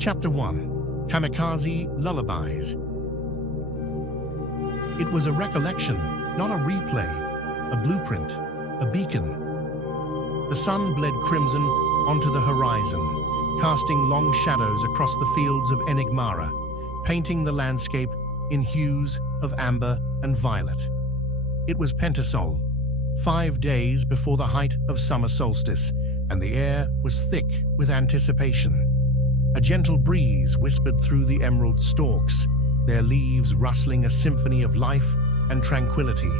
Chapter 1. Kamikaze Lullabies. It was a recollection, not a replay, a blueprint, a beacon. The sun bled crimson onto the horizon, casting long shadows across the fields of Enigmara, painting the landscape in hues of amber and violet. It was Pentasol, 5 days before the height of summer solstice, and the air was thick with anticipation. A gentle breeze whispered through the emerald stalks, their leaves rustling a symphony of life and tranquility,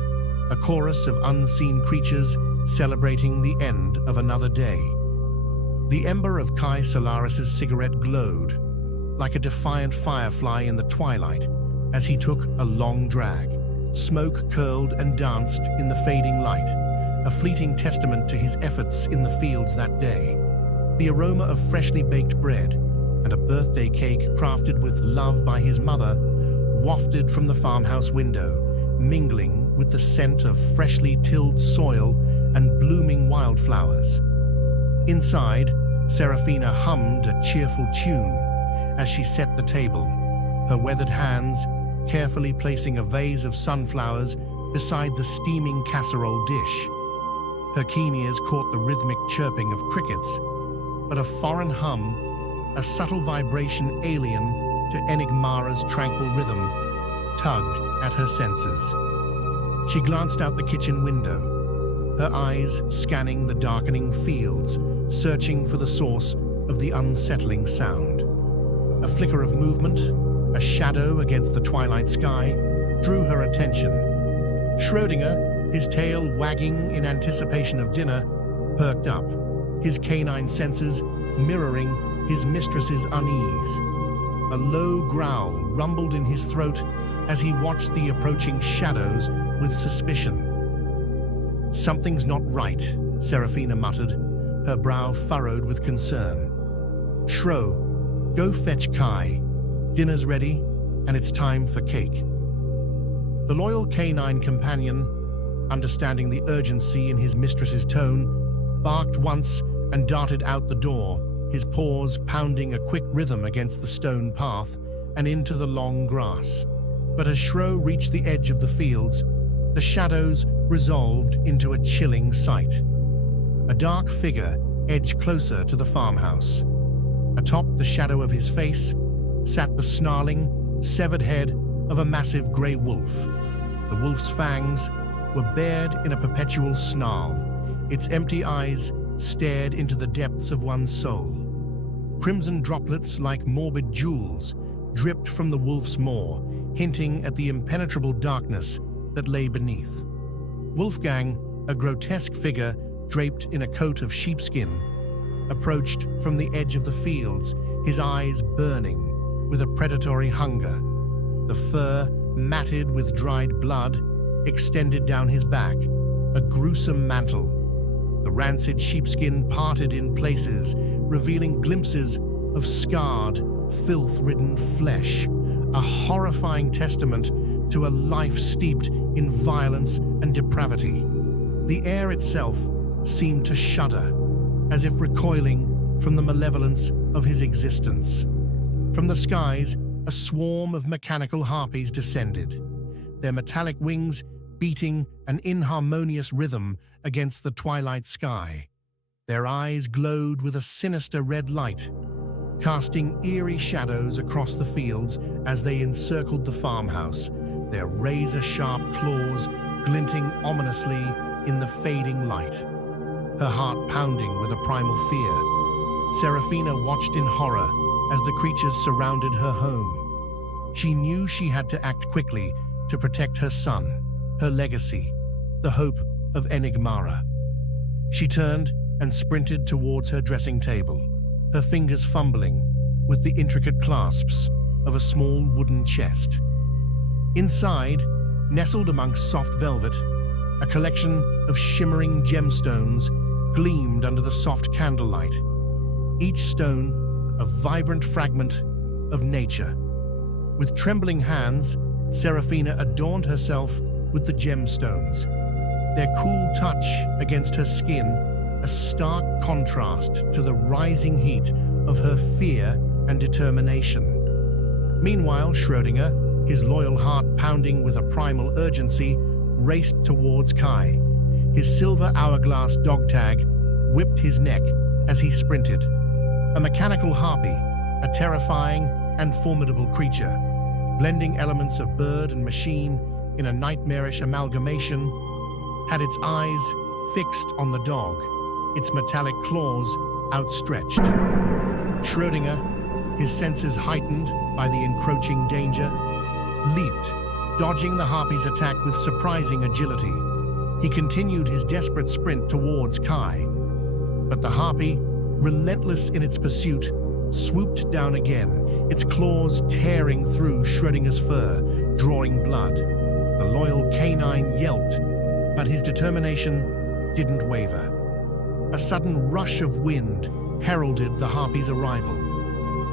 a chorus of unseen creatures celebrating the end of another day. The ember of Kai Solaris's cigarette glowed, like a defiant firefly in the twilight, as he took a long drag. Smoke curled and danced in the fading light, a fleeting testament to his efforts in the fields that day. The aroma of freshly baked bread and a birthday cake crafted with love by his mother wafted from the farmhouse window, mingling with the scent of freshly tilled soil and blooming wildflowers. Inside, Serafina hummed a cheerful tune as she set the table, her weathered hands carefully placing a vase of sunflowers beside the steaming casserole dish. Her keen ears caught the rhythmic chirping of crickets, but a foreign hum, a subtle vibration alien to Enigmara's tranquil rhythm, tugged at her senses. She glanced out the kitchen window, her eyes scanning the darkening fields, searching for the source of the unsettling sound. A flicker of movement, a shadow against the twilight sky, drew her attention. Schrödinger, his tail wagging in anticipation of dinner, perked up, his canine senses mirroring his mistress's unease. A low growl rumbled in his throat as he watched the approaching shadows with suspicion. "Something's not right," Serafina muttered, her brow furrowed with concern. "Shro, go fetch Kai. Dinner's ready, and it's time for cake." The loyal canine companion, understanding the urgency in his mistress's tone, barked once and darted out the door, his paws pounding a quick rhythm against the stone path and into the long grass. But as Shro reached the edge of the fields, the shadows resolved into a chilling sight. A dark figure edged closer to the farmhouse. Atop the shadow of his face sat the snarling, severed head of a massive grey wolf. The wolf's fangs were bared in a perpetual snarl. Its empty eyes stared into the depths of one's soul. Crimson droplets like morbid jewels dripped from the wolf's maw, hinting at the impenetrable darkness that lay beneath. Wolfgang, a grotesque figure draped in a coat of sheepskin, approached from the edge of the fields, his eyes burning with a predatory hunger. The fur, matted with dried blood, extended down his back, a gruesome mantle. The rancid sheepskin parted in places, revealing glimpses of scarred, filth-ridden flesh, a horrifying testament to a life steeped in violence and depravity. The air itself seemed to shudder, as if recoiling from the malevolence of his existence. From the skies, a swarm of mechanical harpies descended, their metallic wings beating an inharmonious rhythm against the twilight sky. Their eyes glowed with a sinister red light, casting eerie shadows across the fields as they encircled the farmhouse, their razor-sharp claws glinting ominously in the fading light. Her heart pounding with a primal fear, Serafina watched in horror as the creatures surrounded her home. She knew she had to act quickly to protect her son, her legacy, the hope of Enigmara. She turned and sprinted towards her dressing table, her fingers fumbling with the intricate clasps of a small wooden chest. Inside, nestled amongst soft velvet, a collection of shimmering gemstones gleamed under the soft candlelight, each stone a vibrant fragment of nature. With trembling hands, Serafina adorned herself with the gemstones, their cool touch against her skin a stark contrast to the rising heat of her fear and determination. Meanwhile, Schrödinger, his loyal heart pounding with a primal urgency, raced towards Kai. His silver hourglass dog tag whipped his neck as he sprinted. A mechanical harpy, a terrifying and formidable creature, blending elements of bird and machine in a nightmarish amalgamation, had its eyes fixed on the dog, its metallic claws outstretched. Schrödinger, his senses heightened by the encroaching danger, leaped, dodging the harpy's attack with surprising agility. He continued his desperate sprint towards Kai, but the harpy, relentless in its pursuit, swooped down again, its claws tearing through Schrödinger's fur, drawing blood. The loyal canine yelped, but his determination didn't waver. A sudden rush of wind heralded the harpy's arrival.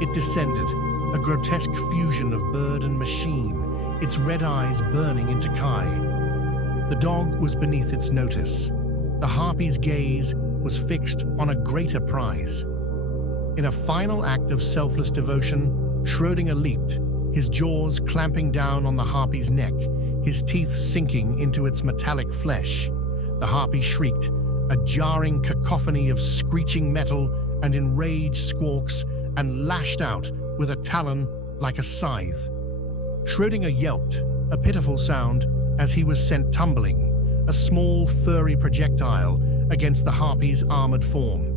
It descended, a grotesque fusion of bird and machine, its red eyes burning into Kai. The dog was beneath its notice. The harpy's gaze was fixed on a greater prize. In a final act of selfless devotion, Schrödinger leaped, his jaws clamping down on the harpy's neck, his teeth sinking into its metallic flesh. The harpy shrieked, a jarring cacophony of screeching metal and enraged squawks, and lashed out with a talon like a scythe. Schrödinger yelped, a pitiful sound, as he was sent tumbling, a small furry projectile against the harpy's armored form.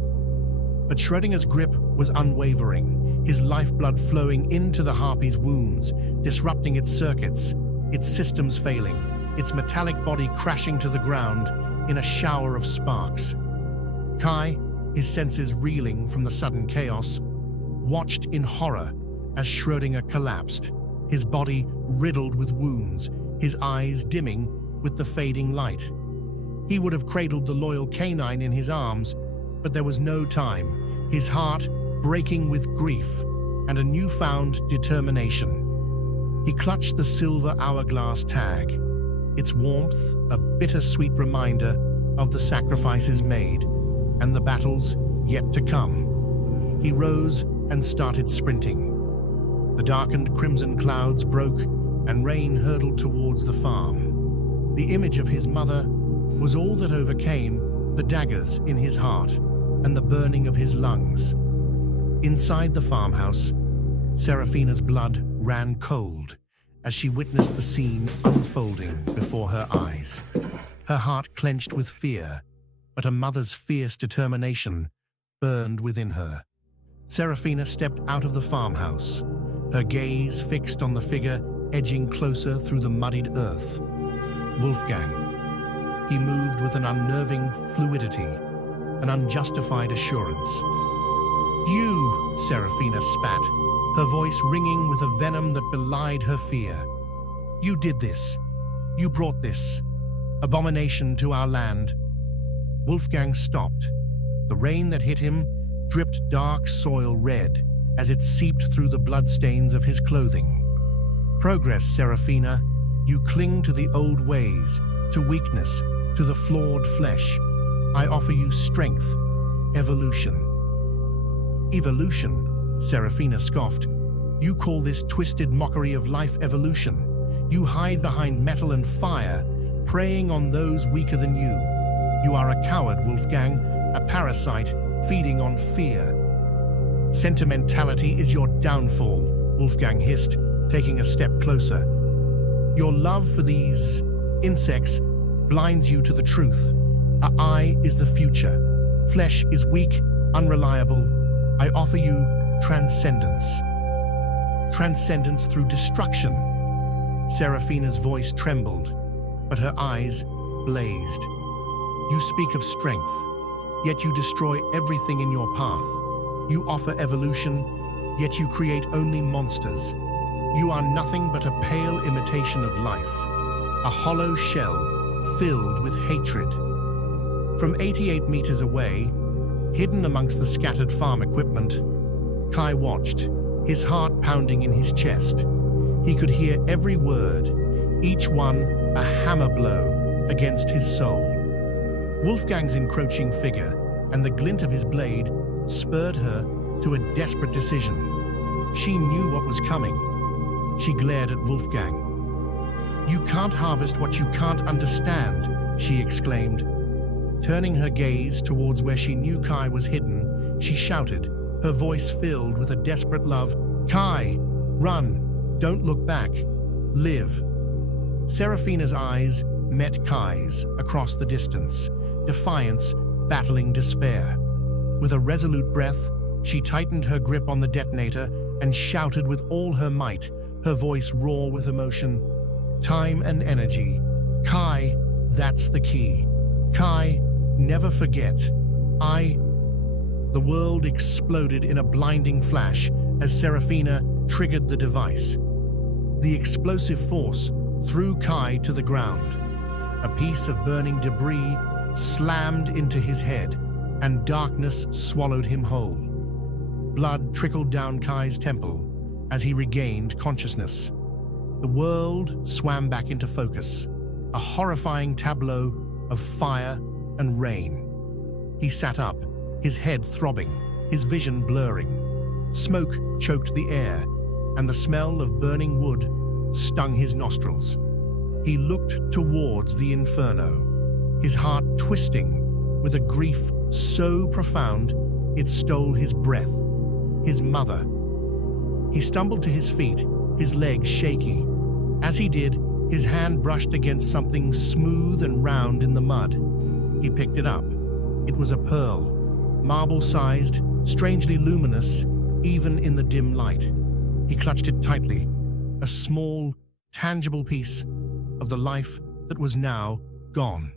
But Schrödinger's grip was unwavering, his lifeblood flowing into the harpy's wounds, disrupting its circuits, its systems failing, its metallic body crashing to the ground in a shower of sparks. Kai, his senses reeling from the sudden chaos, watched in horror as Schrödinger collapsed, his body riddled with wounds, his eyes dimming with the fading light. He would have cradled the loyal canine in his arms, but there was no time, his heart breaking with grief and a newfound determination. He clutched the silver hourglass tag, its warmth a bittersweet reminder of the sacrifices made and the battles yet to come. He rose and started sprinting. The darkened crimson clouds broke and rain hurtled towards the farm. The image of his mother was all that overcame the daggers in his heart and the burning of his lungs. Inside the farmhouse, Serafina's blood ran cold as she witnessed the scene unfolding before her eyes. Her heart clenched with fear, but a mother's fierce determination burned within her. Serafina stepped out of the farmhouse, her gaze fixed on the figure edging closer through the muddied earth. Wolfgang. He moved with an unnerving fluidity, an unjustified assurance. "You," Serafina spat, her voice ringing with a venom that belied her fear. "You did this. You brought this abomination to our land." Wolfgang stopped. The rain that hit him dripped dark soil red as it seeped through the bloodstains of his clothing. "Progress, Serafina. You cling to the old ways, to weakness, to the flawed flesh. I offer you strength, evolution." "Evolution?" Serafina scoffed. "You call this twisted mockery of life evolution? You hide behind metal and fire, preying on those weaker than you. You are a coward, Wolfgang, a parasite feeding on fear." "Sentimentality is your downfall," Wolfgang hissed, taking a step closer. "Your love for these insects blinds you to the truth. Our eye is the future. Flesh is weak, unreliable. I offer you transcendence. Transcendence through destruction." Serafina's voice trembled, but her eyes blazed. "You speak of strength, yet you destroy everything in your path. You offer evolution, yet you create only monsters. You are nothing but a pale imitation of life, a hollow shell filled with hatred." From 88 meters away, hidden amongst the scattered farm equipment, Kai watched, his heart pounding in his chest. He could hear every word, each one a hammer blow against his soul. Wolfgang's encroaching figure and the glint of his blade spurred her to a desperate decision. She knew what was coming. She glared at Wolfgang. "You can't harvest what you can't understand," she exclaimed. Turning her gaze towards where she knew Kai was hidden, she shouted, her voice filled with a desperate love. "Kai, run! Don't look back! Live!" Serafina's eyes met Kai's across the distance, defiance battling despair. With a resolute breath, she tightened her grip on the detonator and shouted with all her might, her voice raw with emotion. "Time and energy. Kai, that's the key. Kai, never forget. The world exploded in a blinding flash as Serafina triggered the device. The explosive force threw Kai to the ground. A piece of burning debris slammed into his head, and darkness swallowed him whole. Blood trickled down Kai's temple as he regained consciousness. The world swam back into focus, a horrifying tableau of fire and rain. He sat up, his head throbbing, his vision blurring. Smoke choked the air, and the smell of burning wood stung his nostrils. He looked towards the inferno, his heart twisting with a grief so profound it stole his breath. His mother. He stumbled to his feet, his legs shaky. As he did, his hand brushed against something smooth and round in the mud. He picked it up. It was a pearl, marble-sized, strangely luminous, even in the dim light. He clutched it tightly, a small, tangible piece of the life that was now gone.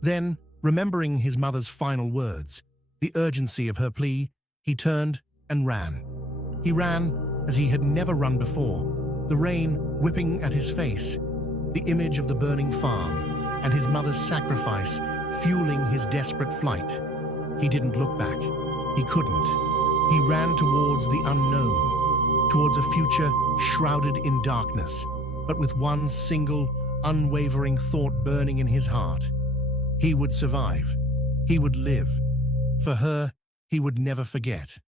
Then, remembering his mother's final words, the urgency of her plea, he turned and ran. He ran as he had never run before, the rain whipping at his face, the image of the burning farm, and his mother's sacrifice fueling his desperate flight. He didn't look back. He couldn't. He ran towards the unknown, towards a future shrouded in darkness, but with one single, unwavering thought burning in his heart. He would survive. He would live. For her, he would never forget.